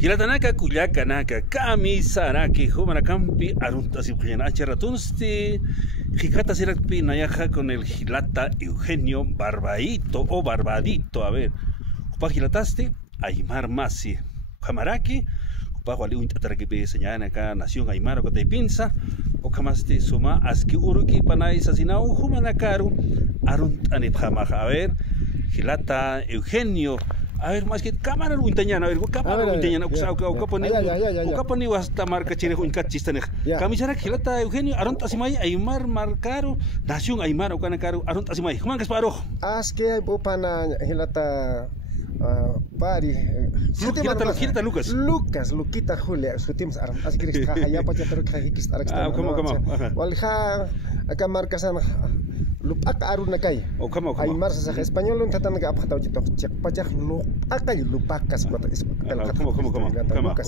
Hilatanaka kullakanaka kamisaraki humanakampi aruntasipjena acharatunsti jicata sirakpi nayaja con el Gilata Eugenio Barbaito o Barbadito, a ver, upa Gilataste Aymar Masi Jamaraki upa wali un tatarakipe señala acá nación Aymar o pinza o kamaste suma aski uruki panay sasinau humanakaru arunt anipjamaja, a ver, Gilata Eugenio. A ver, más que cámara untañana, a ver, cámara untañana, o caponi hasta marca chile un cachistane. Camisara Gilata Eugenio, Aront Asimay, Aymar Marcaro, Nación Aymar o Canacaro, Aront Asimay. ¿Cómo es para ojo? As que hay popana Gilata Pari. Gilata Lucas. Luquita Julia, su team as que está allá para que trajiste a ¿Cómo? Walja, acá marcas Lupak aruna kay. Aymar sa español un tatan ga apata chito pachak lupak lupakas kuat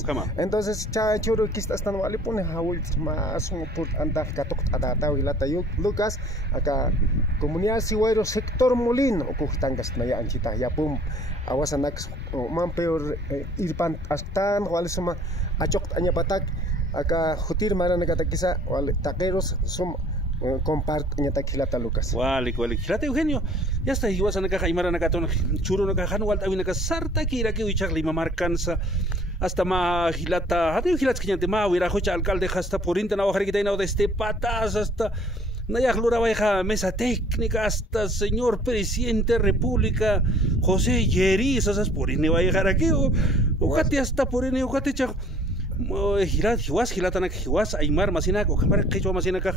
¿Cómo? Entonces cha churu kista están wali pone haul mas por anda katok adata wilata Lucas acá comunidad siwero sector Molino o kutangas na ya anchita ya pum awasanak man peor irpan astan wali sama achok anya patak acá jutir marana kata kisa wali taqueros sum comparte ñata Gilata Lucas. Wali Gilata Eugenio. Ya está, igual sana caja Aymara nakatón churo no caja no walta wina ka sarta kira que wichar lima marcanza hasta ma Gilata, hadi Gilata que ma wira hocha alcalde hasta por inta na bajar que de este patas hasta Naya Glura Baja mesa técnica hasta señor presidente república José Yeris esas por ine va a llegar aquí o jate hasta por ine o jate cha Gilata nak Aymar masina o cámara que yo masina ka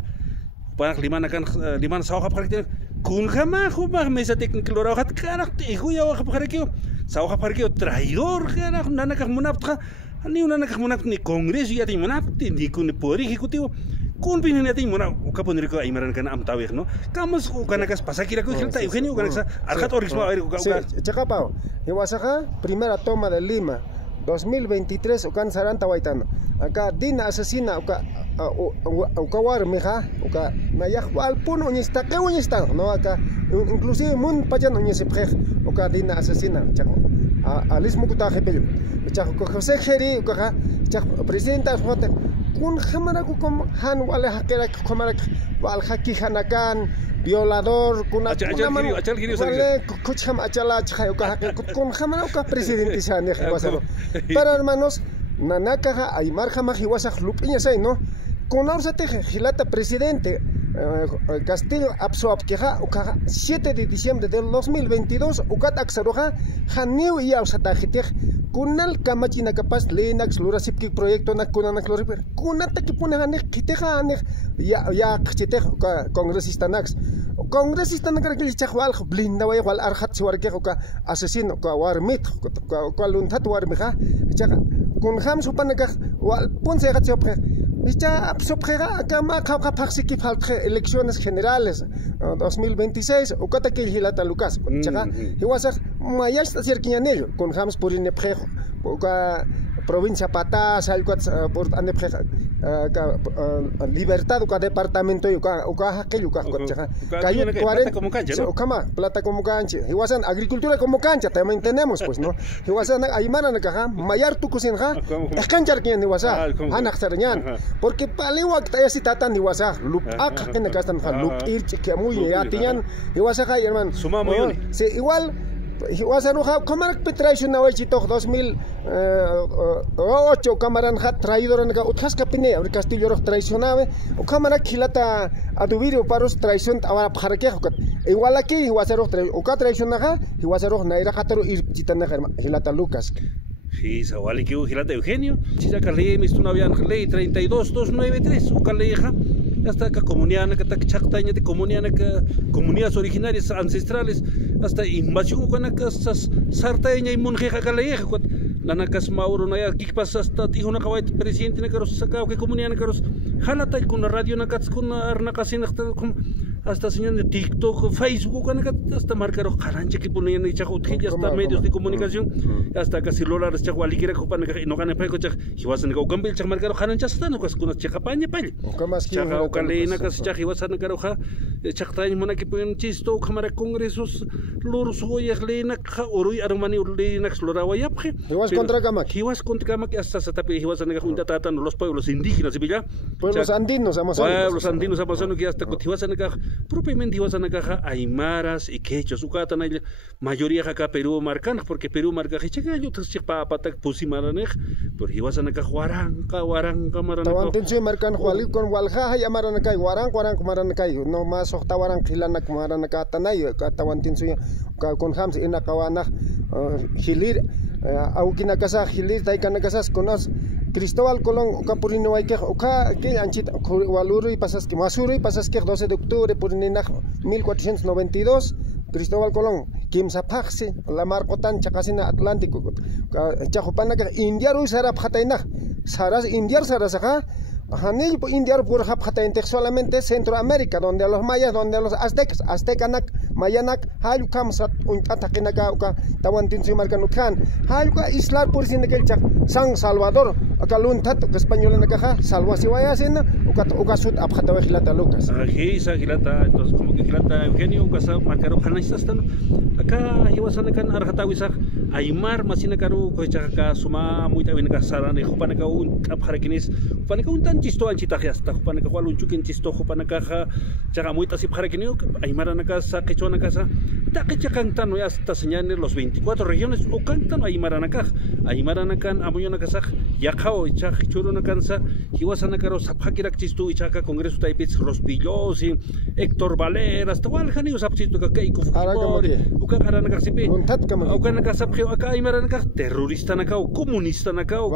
para liman sauha para que kun jama juma mesa técnica lo rahat cara te juya para que sauha para que traidor cara nana ka munaptra ni una nana ka munap ni congreso ya te munap ni kun poder ejecutivo kun binene te munap o ka poner que Aymar kan am tawir no kamos o kana kas pasakira ko Gilata Eugenio kana sa arhat orismo a ver chakapao iwasaja primera toma de Lima 2023 ukan saranta waitano acá dina asesina uka war mija uka nayah wal puno nista que unista no acá inclusive mun pajan unyese prej uka dina asesina chaco alismo kuta jepel chaco José Geri uka chaco presidenta jote kun jamara ku kom han wala hakera kamara wal haki hanakan violador kuna vale kucham achala chhay uka kun jamara uka presidente sane wasaro para hermanos nanaka Aymar jamás hiwasaj lupiña say no con orsate Gilata presidente Castillo absoabkeja uka 7 de diciembre del 2022 ukat aksaroja janiu y ausatajitej kunal kamachina capaz lenax lurasipki proyecto na kunana cloriper kunata que pone hanej kiteja hanej ya kchitej congresista nax congresista na kar kilchawal blinda way wal arhat siwarke uka asesino ka warmit ka luntat warmija chaga kun ham supanaka wal ponse gatsiopre ya absoprera kama kapapsiki faltre elecciones generales 2026 ukata que Gilata Lucas chaga hiwasa mayas cerquianello con hams por inepre uka provincia Patas alquat por anepre libertad uka departamento uka aquello uka chaga cayo 40 como cancha no ukama plata como cancha hiwasan agricultura como cancha también tenemos pues no hiwasan Aymara nakaja mayar tu kusinja es canchar quien hiwasa anaxarñan porque palewa que si tatan hiwasa lup ak que nakastan lup ir que muy ya tiyan hiwasa kay hermano sumamos sí igual hiwasa no kamar petraition na wachito 2008 kamaran hat traidor na utjas kapine Castillo ro traicionave o kamara Gilata aduvirio paros traición ahora parque igual aquí hiwasa ro traición na hiwasa ro naira hatero ir chitana Gilata Lucas. Sí, Zawali que Gilata Eugenio, si saca ley, me estuvo habían ley 32293, o caleja, hasta que comunidad que chactaña de comunidades originarias ancestrales, hasta invasión con estas sartaña y monjeja caleja, la nacas Mauro no hay aquí pasa hasta hijo una caballete presidente na caros sacao que comunidad na caros jalata con la radio na cats con arnacasina hasta señal de TikTok, Facebook, hasta marcar carancha que ponían y hasta medios de comunicación, hasta casi celulares chaco aliquera no gana peco chak hiwasan ka ukambil chak marcar carancha hasta no kas kunas chaka paña paña chaka ukalena kas chak hiwasan ka roja chak tan mona que pueden chisto cámara congresos lurus goyas lena ka orui armani lena explora wayapje hiwas contra kamak hasta satapi hiwasan ka junta tatan los pueblos indígenas y pueblos andinos amazónicos que hasta hiwasan ka propiamente hiwasan ka aymaras y quechos ukatan mayoría acá Perú marcan porque Perú marca chaka yo tas chapa patak pusimaranej pero hiwasan ka huaranca marana tawan tenso marcan huali con walja ya marana kai huaranca marana kai no más okta huaranca hilana marana ka tanay ka tawan tenso ka con hams ina kawana hilir aukina casa hilir tai kana casas conas Cristóbal Colón Capurino Waike Oka que anchit Waluru y pasas que Masuru y pasas que 12 de octubre por 1492 Cristóbal Colón Kim Sapaxi la Marcotan Chacasina Atlántico Chajopana Indiaru Sarap Hataina Saras Indiar Sarasaka Hanil Indiar por Hapjatainte solamente Centroamérica donde a los mayas donde a los aztecas aztecanak mayanak hayu kamsat un atakenaka uka tawantin si marcanukan hayu ka islar por sin que San Salvador acá luntat español nakaja salva si vaya sena uka sud abjata gilata Lucas aquí esa gilata entonces como que gilata Eugenio casa marcaro hanais hasta acá hiwasan kan arhatawisag aymar masina karu ko chaka suma muy también kasaran jupanaka un abjarakinis jupanaka un tan chisto anchitaje hasta jupanaka walun chukin chisto jupanaka chaka muy tasip jarakinio aymar nakasa quechona casa taqicha cantan no hasta señaler los 24 regiones o cantan aymaranaka aymaraнаkan amuyona casa yaqao chak churona cansa hiwasan karo saphakirak chisto ichaka congreso taipits Rospillos y Héctor Valer hasta waljani usapchisto ka keiko uka karanaka sipi uka nakasa acá aymaranaka terrorista naka o comunista naka o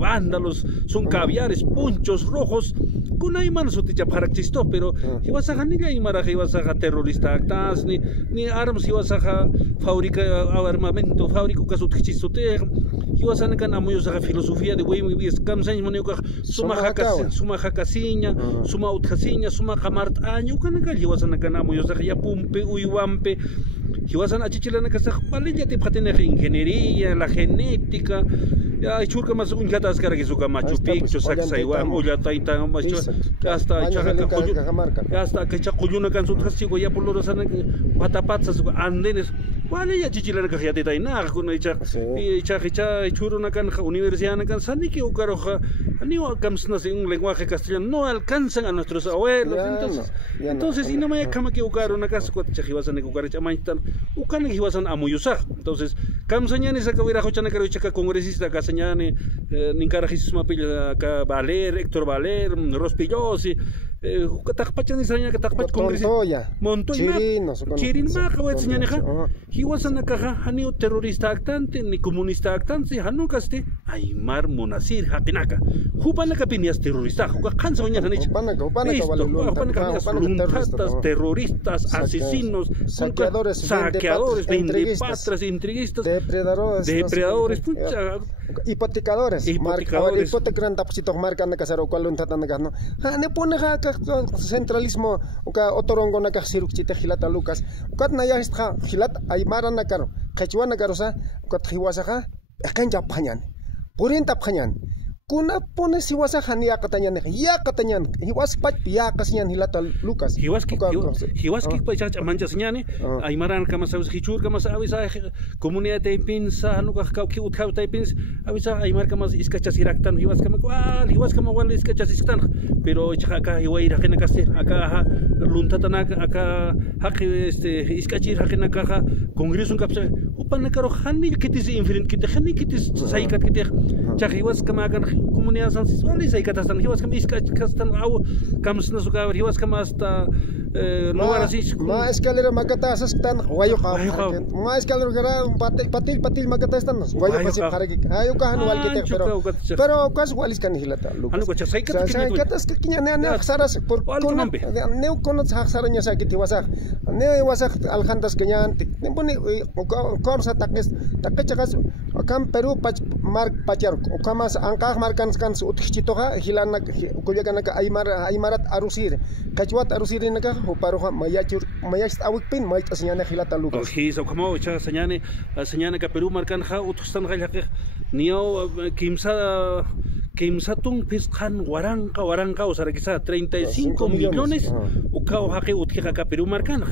vándalos son caviares punchos rojos con ayman soticha para chisto pero hiwasaja ni aymara hiwasaja terrorista actas ni armas hiwasaja fábrica armamento fábrico kasut chisto te hiwasan kan amoyosaja filosofía de wey mi kamsan monioka suma hakasiña suma utkasiña suma kamart año kanaka hiwasan kan amoyosaja ya pumpe uywampe hiwasan achichilana kasaj palilla te patene ingeniería la genética ya churka mas un gatas cara que suka Machu Picchu saksaiwan olla taita macho hasta hasta que chaquyuna kan sutrasigo ya por los patapatsas andenes vale ya chichilana ka ya te na con echa churuna kan universidad kan sani que ukaroja ni kamsna un lenguaje castellano no alcanzan a nuestros abuelos entonces y no me kama que ukaruna kas ko chajiwasan que ukar chamaitan ukan hiwasan amuyusa entonces kamsañani sakawira hochana karo chaka congresista kasañani ninkara Jesus mapilla ka Valer Héctor Valer Rospillos katakpachani saña katakpach congresista Montoya Chirin ma kawet sañani ja hiwasan ka hani terrorista actante ni comunista actante hanukaste aymar monasir hatinaka hupana kapinias terrorista kansa oña hanich terroristas asesinos saqueadores vendepatras intriguistas depredadores hipotecadores hipotecran tapsito marcan casaro cual un tatanaga no ne pone centralismo otorongo na kasirukchite hilata Lucas katna ya istra hilat aymara na karo kachwana karosa kathiwasaja akan japanyan purin taphanyan kuna pone siwasa hania katanyan ya katanyan hiwas pat ya kasyan hilata Lucas hiwas ki pa chacha manchas nyane aymaran kama saus hichur kama avisa comunidad de pinsa hanuka ki utkau de pins avisa aymar kama iskachas iraktan hiwas kama hiwas kama wal iskachas istan pero chaka hiwaira kena kaste aka luntatana aka hak iskachir hakena ka congreso kapsa upana karo hanil kitis inferent kit hanil kitis saikat kit chaka hiwas kama comunidad sansis wala saikat astan hiwas kama iskachas astan au kamsna suka hiwas kama hasta lugar así. Ma escalera macata asas tan guayo ma escalera gara patil macata están guayo casi para que ayo ka igual que pero casi igual es can hilata anu ko chasai ka que kinya ne saras por ne con sarsaraña sa que te wasak ne wasak aljantas que ya ne pone corsa taques chagas acá Perú mark pachar ocamas angkah markan kan utchitoga hilana kuyakanaka aymarat arusir kachwat arusir naka oparoja mayachur mayach awikpin mayach señane hilata lugas hizo como cha señane ka Perú markan ja utustan galaqi nio kimsatun pisqan waranqa usara quizá 35 millones ukao haqi utqiqa ka Perú markan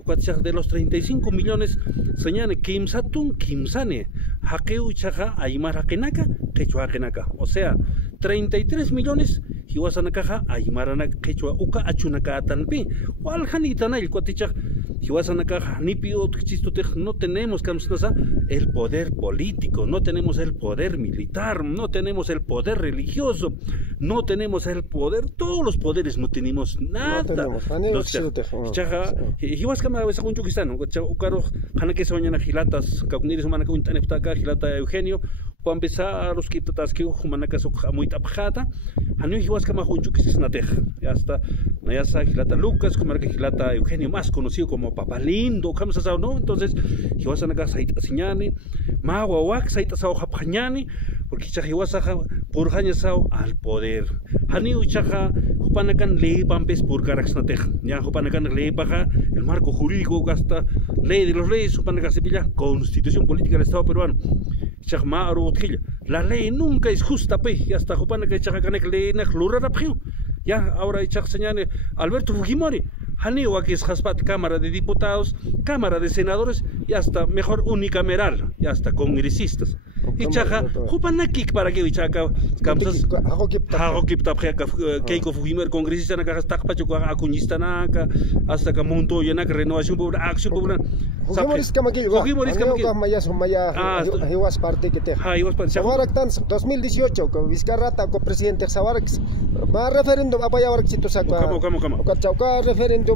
uqatcha de los 35 millones señane kimsatun kimsane haqi uchaqa aymar haqinaka qechua haqinaka o sea 33 millones hiwasanakaja aymarana qechua uka achunaka atanpi waljanitana ilcuatichaq hiwasanakaja nipi utqchistutej no tenemos kamsnasa el poder político, no tenemos el poder militar, no tenemos el poder religioso, no tenemos el poder, todos los poderes no tenemos nada. Chaja hiwaskama a veces un chuquistano, ukaro hanake soñana gilatas, kauniris manaka un taneptaka gilata Eugenio para empezar a los quitatas que humanaka sok muy tapjata anu hiwaskama un chuquisnatej ya está ya sa gilata Lucas como que gilata Eugenio más conocido como Papa Lindo kamsa no entonces hiwasanaka saita siñani mawawak saita sao japñani porque chajiwasaja por sao al poder hani uchaja hupanakan ley pampes por caraxnatej ya hupanakan ley baja el marco jurídico hasta ley de los leyes hupanakan sepilla constitución política del Estado peruano la ley nunca es justa pe ya está hupanakan chajakanek ley na lurara prio ya ahora chaj señale Alberto Fujimori hani wakis haspat Cámara de Diputados, Cámara de Senadores y hasta mejor unicameral, y hasta congresistas. Y chaja, hupanakik para que vichaca, kamsas, hago kiptapjaka, Keiko Fujimori, congresista naka hasta pachuca acuñista naka, hasta que monto y naka renovación popular, acción popular. Fujimori kamakil, Fujimori kamakil. Maya, he was parte que te. Ahora tan 2018, con Vizcarrata, con presidente Sabarak, va referéndum apaya ahora que saca. ¿Cómo? Referéndum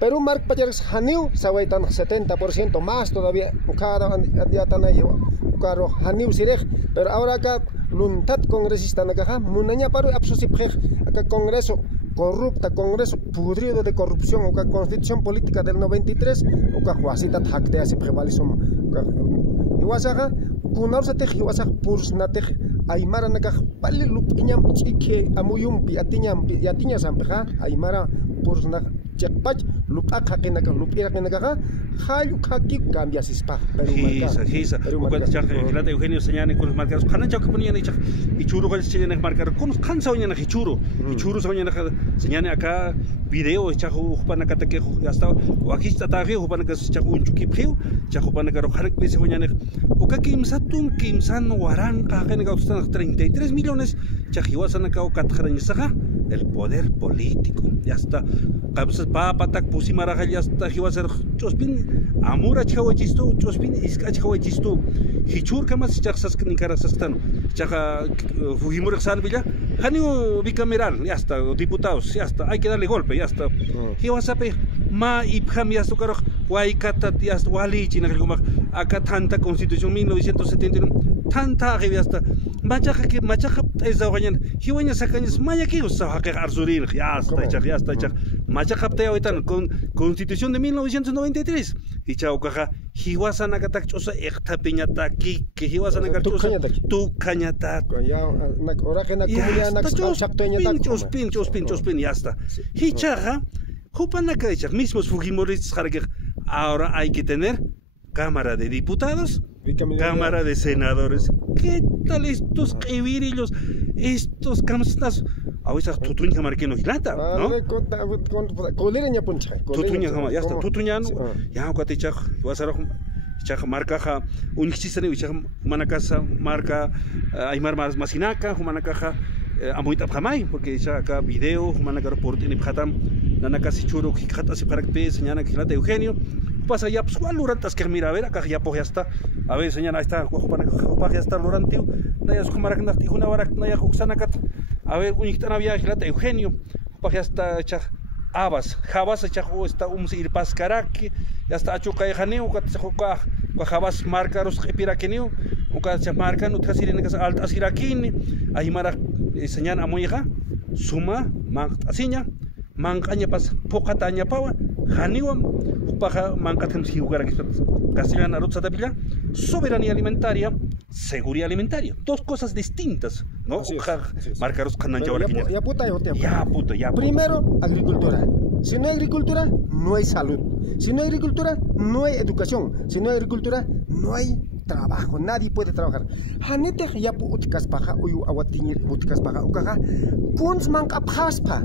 Perú mark pajares haniu sawaitan 70% más todavía cada día tan ahí caro haniu sirej pero ahora acá luntat congresista nakaja munanya paru absusi prej acá congreso corrupta congreso pudrido de corrupción acá constitución política del 93 acá huasita hakte así prevalisum iwasaga kunarsate hiwasag pursnate aymara nakaj pali lupiñam chike amuyumpi atiña sampeja aymara pursna chekpach lupak hakinaka lupirakinaka hayu kaki cambia sispa hisa ukat chak hilata Eugenio señane con los marcados kanan chak ponían y churo con chile marcar con kansa oñana hichuro soñana señane acá video chajo panaka que hasta o aquí está tario panaka chajo un chukiprio chajo panaka ro harek pese oñana o kaki msatun kimsan waran kakenaka ustan 33 millones chajiwasan acá o katjarañasaga el poder político ya está cabezas papatak pusimara ya está hiwasar chospin amura chawachisto chospin iska chawachisto hichur kamas chaqsas nikarasastano chaja Fujimori san villa hanio bicameral ya está diputados ya está hay que darle golpe ya está hiwasape ma ipjam ya está caro waikata ya está wali china como acá tanta constitución 1979 tanta ya está machaja esa mañana hiwaña sacañas maya que usa hacker arzurir ya está machaja te ahorita con constitución de 1993 y chao caja hiwasana katachosa ekta piñata ki que hiwasana katachosa tu cañata ya ahora que na comunidad na pinchos ya está hichaja hupanaka mismos Fujimoristas ahora hay que tener Cámara de Diputados, Cámara de Senadores. ¿Qué tal estos quevirillos? Estos camstas. A veces tutuña marqueno gilata, ¿no? Colereña puncha. Tutuña, ya está. Tutuña, ya cuatichaj, vas a chaj marca un chistane, chaj manacasa marca Aymar Masinaca, humanacaja amuita jamai, porque ya acá video, humanacar por tiene pjatam, nanacasi churo, jicata se para que señala gilata Eugenio. Pasa ya, pues, ¿cuál lurantas que mira? A ver, acá ya, pues, ya está. A ver, señala, ahí está, ya está lurantio. Naya, su camarac, una vara, naya, juxanacat. A ver, un había gilata Eugenio. Ya está, Abas, Jabas, Chajo está ir pascaraki, ya está Achuca y Janeo, Catzajoca, Jabas marcaros, Epiraquenio, o Cachamarca, Nutrasirenas altas iraquini, Aymara, señal a Moyeja, Suma, Asiña, Mancaña pas, Pocataña Paua, Janiwam, Upaja, Mancatem Siugar, Castellana, Rutzatapilla, soberanía alimentaria, seguridad alimentaria, dos cosas distintas, ¿no? Marcaros Cananjawaraquiña. Ya puta, ya puta. Primero, agricultura. Si no hay agricultura, no hay salud. Si no hay agricultura, no hay educación. Si no hay agricultura, no hay trabajo. Nadie puede trabajar. Hanete ya pu utkas paja, uyu awatinir utkas paja, ukaja, kunsman kapjaspa.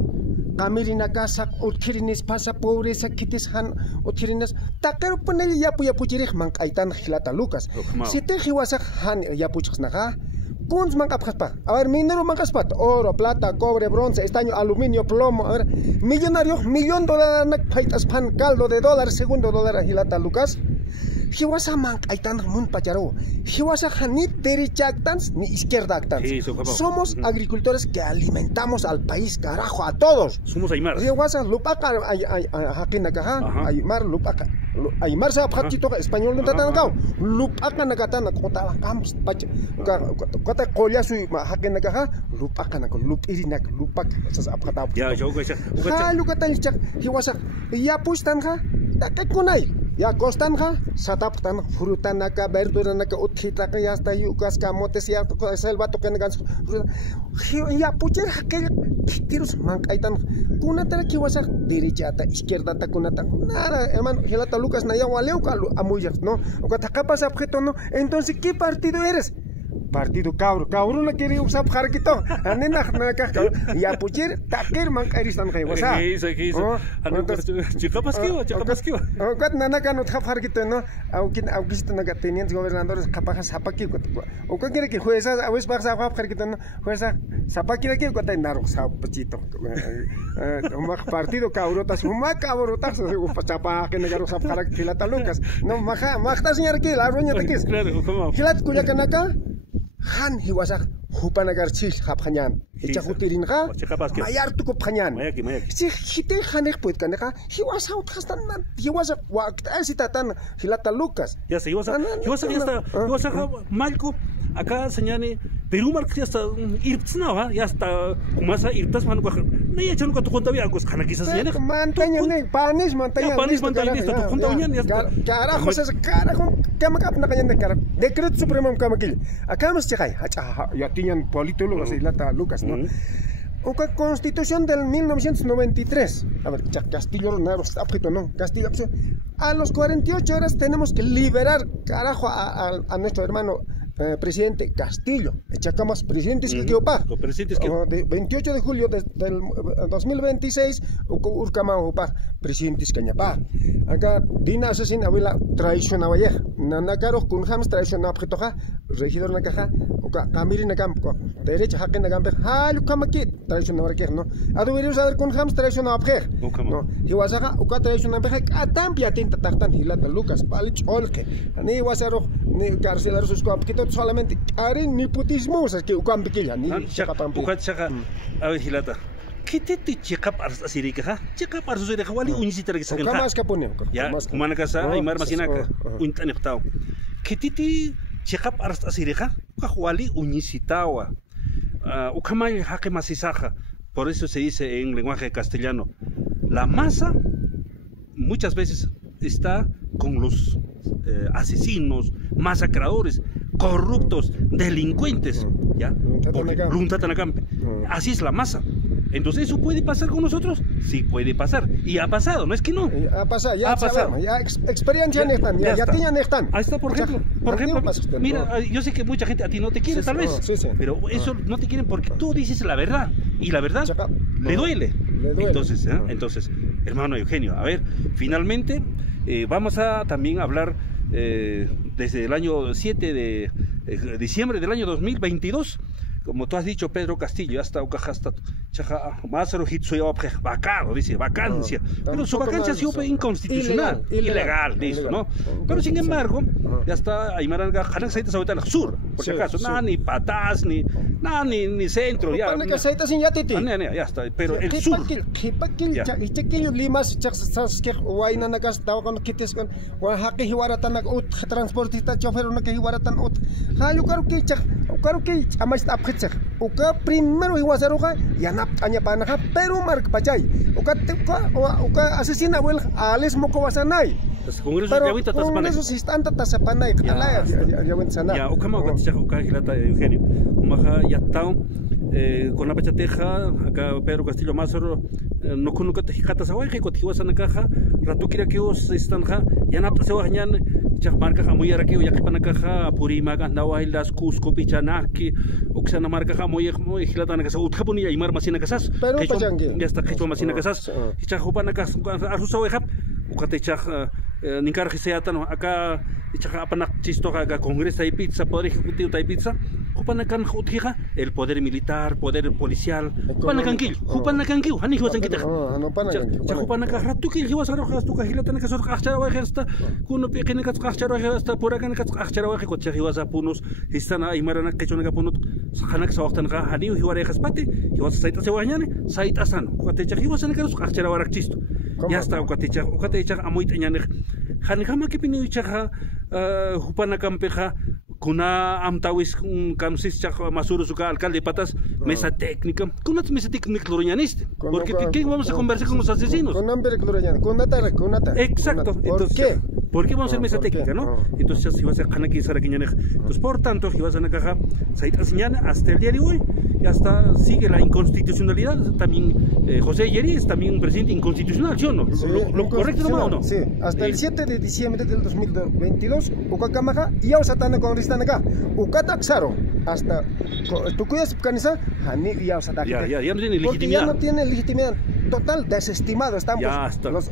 Kamirina casa, utkirinis pasa pobreza, kitis han, utkirinas. Takero ponele ya pu chirich man kaitan hilata Lucas. Si te jiwasak han ya puchas naja. Kunz mancapaspa, a ver, minero mancaspat, oro, plata, cobre, bronce, estaño, aluminio, plomo, a ver, millonario, $1,000,000 nak paitas pan, caldo de dólar, segundo dólar hilata Lucas. Hiwasa mank aitan mun pacharo. Hiwasa hanit derechactans ni izquierdactans. Somos agricultores que alimentamos al país, carajo, a todos. Somos Aymar. Hiwasa lupaka hakinaka, Aymar lupaka. Aymar sa pachito español no tatan kau. Lupaka nakatana kota campus pach. Kota kolya su hakinaka, lupaka nak lupirinak lupak sa apkata. Ya, yo que ha lukatan chak hiwasa ya pustan ha. Takunai. Ya costan ha, sataptan, frutanaka, verduranaka, uthitaka, ya hasta yucas, camotes, ya selva tocan ganso. Ya pucher aquel tiros mancaitan. Kunatara kiwasa, derechata, izquierdata, kunata. Nada, hermano, Gelata Lucas, Naya Waleuca, amuyas, ¿no? O que te capas objeto, ¿no? Entonces, ¿qué partido eres? Partido cabro, cabro no quiere usar jarquito, anena ya pucher, taker man kairistan kai wasa. Chicapaskiwa. O kat nana kan utjap jarquito no, aukista naga tenientes gobernadores capajas zapaki. O que quiere que jueza, a veces vas a jap jarquito no, jueza zapaki la quiere contar naro sapachito. Partido cabro tas huma cabro tas chapa que negaro sap jarquilata Lucas. No maja, majta señor que la roña te quis. Claro, ¿cómo? Hilat kuyakanaka Han hiwasak hupanagarchil haphanyan. Echa hutirin ha. Mayar tuko phanyan. Si hite hanek puit kaneka hiwasa uthastan hiwasa waqta sitatan hilata Lucas. Ya se hiwasa malco acá señane Perú marca ya está irtsna ya está kumasa irtas man ko na ya chanu ka to konta biya ko kana kisa señane mantaña ne panis mantaña listo to konta uñan ya está carajo se carajo kama kap na kanya de decreto supremo kama kil acá nos checay ya tienen politólogos hilata Lucas no. Una constitución del 1993. A ver, Castillo no, Castillo. A los 48 horas tenemos que liberar, carajo, a nuestro hermano presidente Castillo. Echacamos presidentes que opa. 28 de julio del 2026, Urcama opa, presidentes que ñapa. Acá, Dina Asesin, abuela, traición a Valle. Nanacaro, Kunhams, traición a Objetoja, regidor Nakaja, Camiri Nakampo, derecha Haken Nakamper, Halukamakit, traición a Varquer, ¿no? Adubiros a ver Kunhams, traición a Objer. No, Hiwasaga, Uka traición a Objer, Atampia tinta tartan Hilata Lucas, Palich Olke, ni Wasaro, ni Carcelar sus copitos, solamente Arin nepotismo, es que Ukam Piquilla, ni Chacapam. Ukachaga, a ver, Hilata. ¿Qué te checa para Sirica? Checa para su Sirica, Wally, un sitio que se llama Mascapone. Ya, Manacasa, y Marmasinaca, un taneptao. ¿Qué te checa para Sirica? Wally, unisitawa. Ukamay, jaque masisaja. Por eso se dice en lenguaje castellano. La masa muchas veces está con los asesinos, masacradores, corruptos, delincuentes. ¿Ya? Luntatanacampe. Así es la masa. Entonces, ¿eso puede pasar con nosotros? Sí, puede pasar. Y ha pasado, no es que no. Ha pasado, ya ha pasado. Ya experiencia ya tienen están. Ahí está, por ejemplo, mira, yo sé que mucha gente a ti no te quiere, tal vez. Pero eso no te quieren porque tú dices la verdad. Y la verdad le duele. Entonces, hermano Eugenio, a ver, finalmente vamos a también hablar desde el año 7 de diciembre del año 2022. Como tú has dicho, Pedro Castillo, hasta Mázaro Hitsuya vacado, dice, vacancia. Pero su vacancia ha sido inconstitucional, ilegal, listo, ¿no? Pero sin embargo, ya está Aymaranga, Sur, por si acaso, nada, ni patas, ni No, ni centro, ya. Pana que aceita sin yatiti. Ya está, pero el sur. Kipakil, ichakil limas, chaksaskek, waina nagas, tawakan kitis con, wahaki hiwaratan ut, transportista, chofer, una que hiwaratan ut. Hayo karuki, amais apkitsek. Uka primero hiwasaruja, yanap anyapanaja, pero mark pachay. Uka asesina wel, ales moko wasanay. Congreso de ahorita tas panay. Eso sí están tasapanay, alaya, ya ven sana. Ya, uka mau katicha uka hilata Eugenio. Umaja yatao con la pachateja acá Pedro Castillo Mazoro no kunuka tejikata sawai que cotiwa sana caja ratu kira que os están ja ya napta se wañan chak marca ja muy araki ya que pana caja purima ganda wailas Cusco Pichanaki uksana marca ja muy hilata na casa utkapuni y mar masina casas ya está que masina casas y chak upana cas arhusa wehap ukate chak ninkar giseatan acá ichaja apanak chisto ga congreso y pizza poder ejecutivo y pizza Jupanakan Jutija, el poder militar, poder policial, Jupanakanquil, Jupanakanquil, Hani Huasankita. Jupanakan Ratukil, he was a rojas to Kahilatana Acharawa, Kuno Pekinicas Acharawa, Purakanaka Acharawa, he was a Punus, his son Imarana Kachonagapunut, Hanak Sautanka, Hani, he was a Haspati, he was Saita Sawanyani, Sait Asan, Quatecha, he was an Acharawa Chisto. Yasta, Quatecha, Amoit Yanek, Hanikama Kipinichaha, Jupanakampeja. Kuna amtawis kamsis chak masuro suka alcalde patas mesa técnica kuna mesa técnica lorianiste porque ¿qué vamos a conversar con los asesinos? Con nombre lorian, con nata. Exacto. Entonces, ¿por qué vamos a hacer mesa técnica, no? Entonces si vas a canaki saraquiñane. Entonces por tanto, si vas a nacaja saita señana hasta el día de hoy y hasta sigue la inconstitucionalidad también José Yeri es también un presidente inconstitucional, ¿sí o no? ¿Lo correcto no o no? Sí, hasta el 7 de diciembre del 2022 Ukakamaja y Ausatana con acá, Ukataxaro, hasta tu cuidas canisa, Hani y Ausatana. Ya no tiene legitimidad. Ya no tiene legitimidad. Total, desestimado estamos los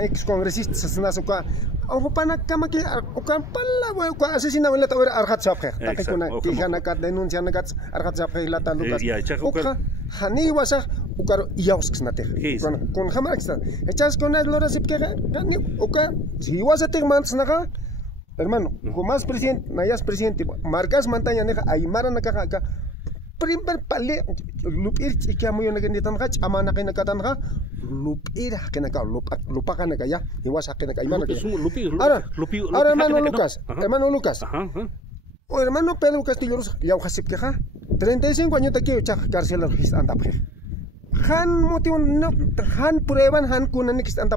ex congresistas en Azuka. O pana kama que o campala we ko asesina wala ta ora arhat saphe ta kuna tihana kat denuncia na kat arhat saphe lata Lucas ukha hani wasa ukaro yausks na teh con hamaxta echas con el lora sipke ni uka si wasa te mans na hermano como más presidente nayas presidente marcas montaña neja aymara na ka primer pale lupir que muy una que tan gach amana que na katanga lupir que na ka lupa kana ya y wasa que na ka imana ahora hermano Lucas o hermano Pedro Castillo ya hasip que 35 años te quiero echar cárcel anda Han motivo no han prueban han kunan que anda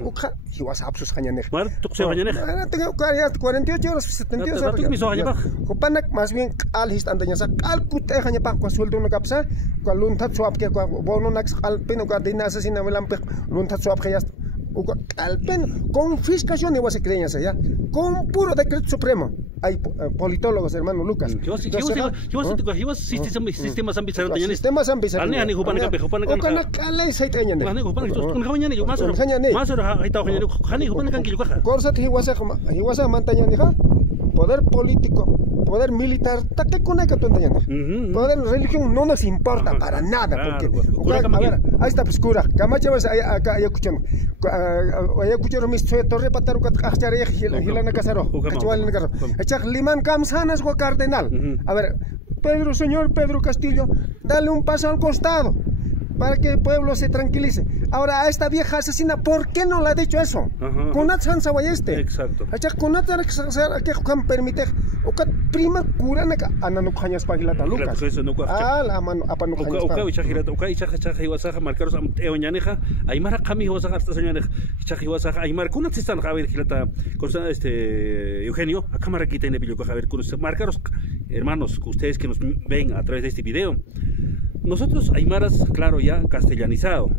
ukha y wasa absus hanyane mar tukse hanyane tengo 48 horas 72 horas Jupanak más bien al hist andanya sa al kute hanya pa ko sueldo no kapsa ko luntat swap ke ko bono nax al peno ka dina asesina melampe luntat swap ke ya al pen confiscación de wasa creña ya con puro decreto supremo hay politólogos hermano Lucas sistemas ambizarante sistemas ambizarante ani Jupanak kana kala sait anyane ani Jupanak kun hawanyane yo masoro haita hanyane hani Jupanak kilu kaja korsat hiwasa mantanya ni poder político poder militar taque con que poder religión no nos importa para nada porque a ver ahí está oscura camacha vas acá ya escucharon mis torre patar cachare hilana casaro cachual en carro echar liman camsanas go cardenal a ver señor Pedro Castillo dale un paso al costado para que el pueblo se tranquilice. Ahora a esta vieja asesina, ¿por qué no le ha dicho eso? Kunat sansa este. Exacto. Acha kunat que kan permite o que prima curana ka ananu khanyas pagilata Lucas. La mano apanu khanyas. Okay, chaja iwasaja marcaros am eoñaneja, aymara kami iwasaja hasta señaneja. Chaja iwasaja aymar kunat sistan Javier Gilata con Eugenio, a cámara aquí tiene pillo Javier con marcaros hermanos, ustedes que nos ven a través de este video. Nosotros aymaras, claro, ya castellanizado,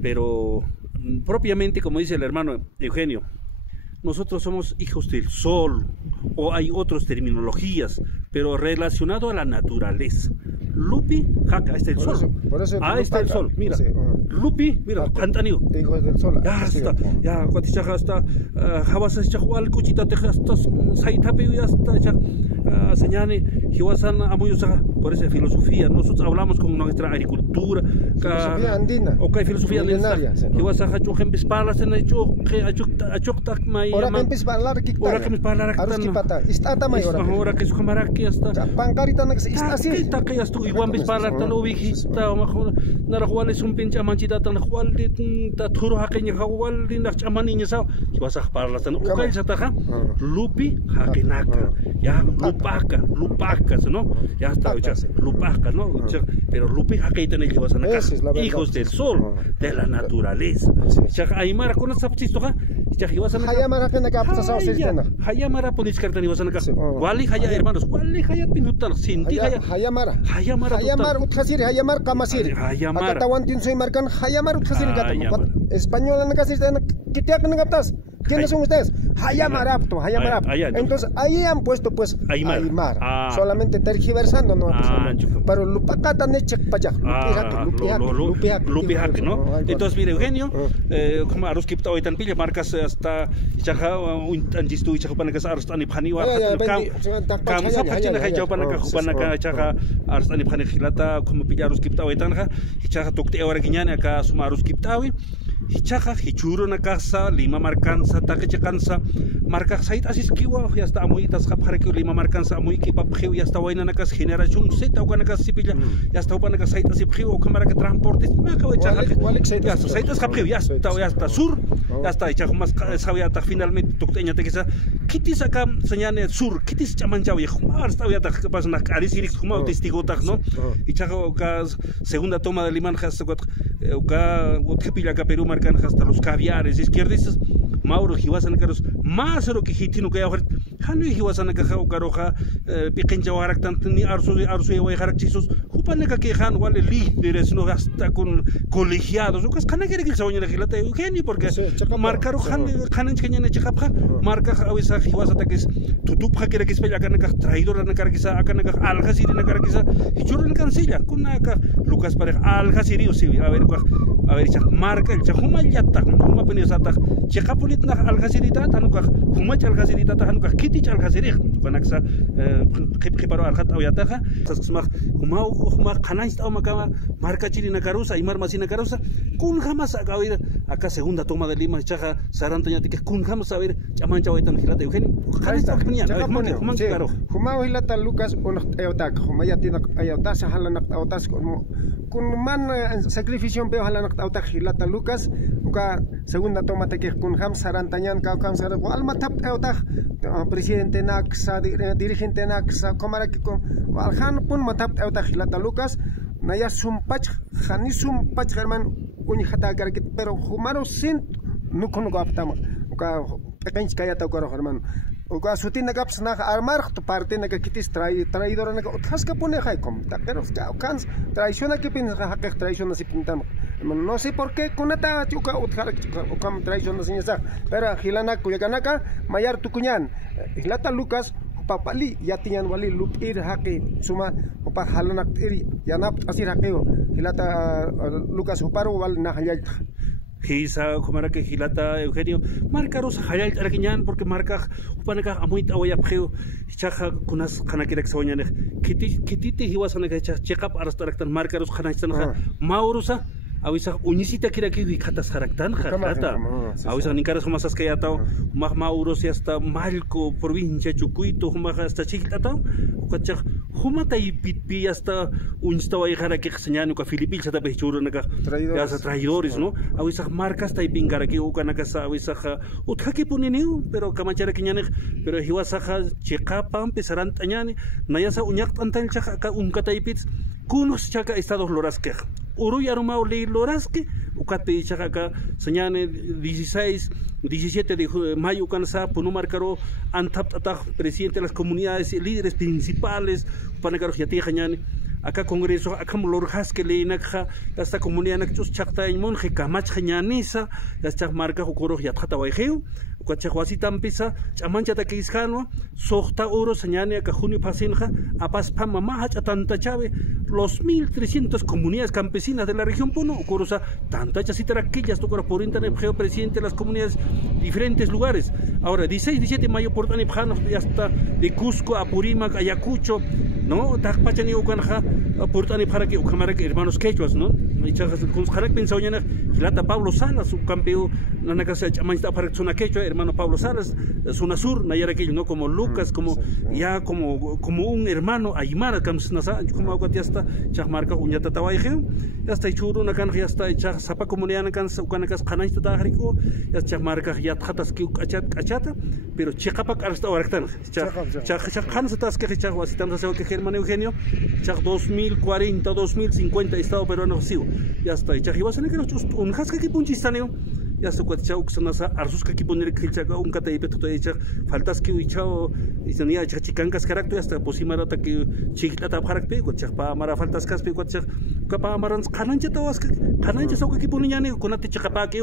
pero propiamente, como dice el hermano Eugenio, nosotros somos hijos del sol, o hay otras terminologías, pero relacionado a la naturaleza. Lupi, jaca, este es el sol. Por eso está el sol, mira. Lupi, mira, cantanio. Hijos del sol. Ya está, ya, cuatichaja hasta, jabasas chajual, cuchita tejas, saitape, ya está, señane, hiwasan amoyusa por esa filosofía. Nosotros hablamos con nuestra agricultura, filosofía andina. Okay, filosofía andina. Hiwasan hachujem bispalas en achuktak may. Ora que bispalar kikta. Ora que bispalar kikta. Aruski pata. Istata may ora. Ora que su camaraki hasta. Pancarita nak ista así. Kita que esto igual bispalar tan ubijista, narahual es un pinche manchita tan hual ta turo hakeña hual dindak chamaniña sa. Hiwasan parlas tan ukay sa taja. Lupi hakenaka. Ya lupaca, ¿no? Ya está, lupaca, ¿no? Pero lupi hakeita en el hijos del sol, de la naturaleza. Aymara con esa chistoja, Hayamara que na capta sa sistema. Hayamara ponis cartani wasana ka. Wali haya hermanos, wali haya pinutal, sinti haya. Hayamara uthasir, hayamar kamasir. Hayamara. Akatawan tin soy marcan hayamar uthasir gato. Español na kasi kitiak na captas. ¿Quiénes son ustedes? Hayamar. Entonces ahí han puesto pues Aymar. Solamente tergiversando, ¿no? Pero lupacata nechek payak. Lupiak, ¿no? Entonces mire Eugenio, como a los que ahorita pilla marcas hasta chaja un anjistu chaja para que arstani phani wa kam sa phachina khai jawbana ka khubana ka chaja arstani phani khilata como pilla los que ahorita chaja tokte ahora giñana ka sumarus kiptawi hichaja hichuro na casa lima marcanza taque cansa marca sait asis kiwa ya está muy tasca para que lima marcanza muy que papjeu ya está buena na casa generación seta o na casa sipilla ya está buena na casa sait asip kiwa o cámara que transportes me acabo de chaja ya está sait asca ya está sur ya está hecha más sabía hasta finalmente tocteña te quizá kitis acá señane sur kitis chamanchao y hasta ya está pasa na arisirix como testigo tag no y chaja segunda toma de liman hasta que pilla que Perú marcan hasta los caviares izquierdistas Mauro hiwasan karos más lo que hitino que ahora hanu hiwasan ka karoja pequeña waraktan ni arsu y harakchisos jupane que han wale líderes no hasta con colegiados o kana quiere que se vayan a gilata Eugenio porque marcar han kenya ne chapja marca awisa hiwasata que tutupja quiere que espella kana traidor na cara que sa kana algasiri na cara que sa hichurun cancilla con Lucas pareja algasiri o sí a ver marca el chahuma yatta huma penisata chekapulit na algasirita tanuka huma algasirita tanuka kiti algasiri konaksa preparo alhat awataja sasma huma kanais ta makama marca chilina carusa y marmasina carusa kun jamás acá segunda toma de Lima chaja sarantaña que kun jamás a ver chamancha waitan hilata Eugenio kanais ta knian claro huma hilata Lucas unos eotak huma yatina ayotasa halana autas kun man sacrificio veo halana autak hilata Lucas uka segunda toma te que kun ham sarantañan ka kam sar alma tap eotak presidente naxa dirigente naxa comara que con alhan pun matap eotak hilata Lucas naya sumpach khani sumpach herman kuni khata karke pero humaro sin nukun gaptama uka pequeño kayata ukaro herman uka sutina gaps na armar tu parte na kitis traidor na uthaska pone khaikom pero kan traición que pin hak traición si pintam no sé por qué kunata chuka uthar ukam traición na sinya pero hilana kuyaganaka mayar tukunyan hilata Lucas papali yatiyan wali lupir hake suma upa halanak iri yanap asir hakeo hilata Lucas uparo wal na hayal Hisa como que hilata Eugenio marcaros hayal arakiñan porque marca upanaka amuita oya pgeu chaja kunas kanakirek soñane kititi hiwasana que checkup arastaractan marcaros khanastan maurusa awisa unisita kira que katas haraktan harata awisa ninkaras como esas que ya tao mauros ya hasta malco provincia chucuito hasta chiquitata ukachaj humata y pitpi hasta unstaba y jara que señano ka filipil sa tabe churo naka ya sa traidores no awisa marcas ta y pingara que ukanaka sa awisa uthaki puniniu pero kamachara kiñane pero hiwasaja checapa empezarán tañani nayasa uñak antal chaja ka unkata y pits kunos chaka estados lorasque Uruy arumao le lorasque ukape chaka señane 17 de mayo cansa ponu marcaro antap presidente de las comunidades líderes principales panacaro yati jañane acá congreso acá lorjas que le nakha esta comunidad nakchus chakta en monje kamach jañanisa esta marca jukoro yatata waijeu Ukacha huasitan pisa chamanchata kisjanwa sohta oro señane ka junio pasinja apas pama maha tanta chave los 1300 comunidades campesinas de la región Puno ucorosa tanta chasitara aquellas tocora por internet presidente de las comunidades diferentes lugares. Ahora 16-17 de mayo por Tanipjano hasta de Cusco a Purímac, Ayacucho, ¿no? Takpachani ukanja por Tanipjara que ukamara que hermanos quechuas, ¿no? Y chajas con jarak pensado ya Gilata Pablo Salas, su campeón na casa chamanista para zona quechua, hermano Pablo Salas, zona sur, nayara aquello, ¿no? Como Lucas, como ya como un hermano Aymara kamsnasa, como agua ya está chahmarca uñata tawaje, ya está churu na kan ya está chah sapa comunidad kan ukanas kanasta tajrico, ya chahmarca ya tatas que achata, pero chicapac hasta ahora están. Chah kanas tas que chah wasitan se que hermano Eugenio, chah 2040, 2050 estado peruano sigo. Ya está, chah ibas a negar un hasca que punchistaneo. Ya se cuatcha uxanasa arsuska que poner que chaga un cata y peto hecha faltas que uchao y tenía chachicancas carácter hasta posimarata que chiquita parakpe cuatcha pa mara faltas caspe cuatcha capa marans canancha tawas canancha sauka que ponían con ate chacapa que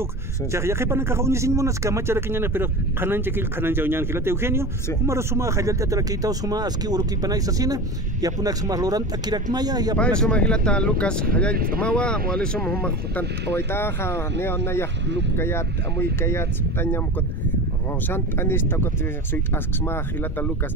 ya que pana caja unis monas camachara que ñane pero canancha que canancha uñan que la Eugenio como suma hajalta traquita suma aski uruki panay sasina ya punak suma loranta kirakmaya ya pa suma hilata Lucas hayal mawa wala suma huma tan oitaja neonaya Lucas amoy kayat tanyam kot sant anis takot suit asks ma hilata Lucas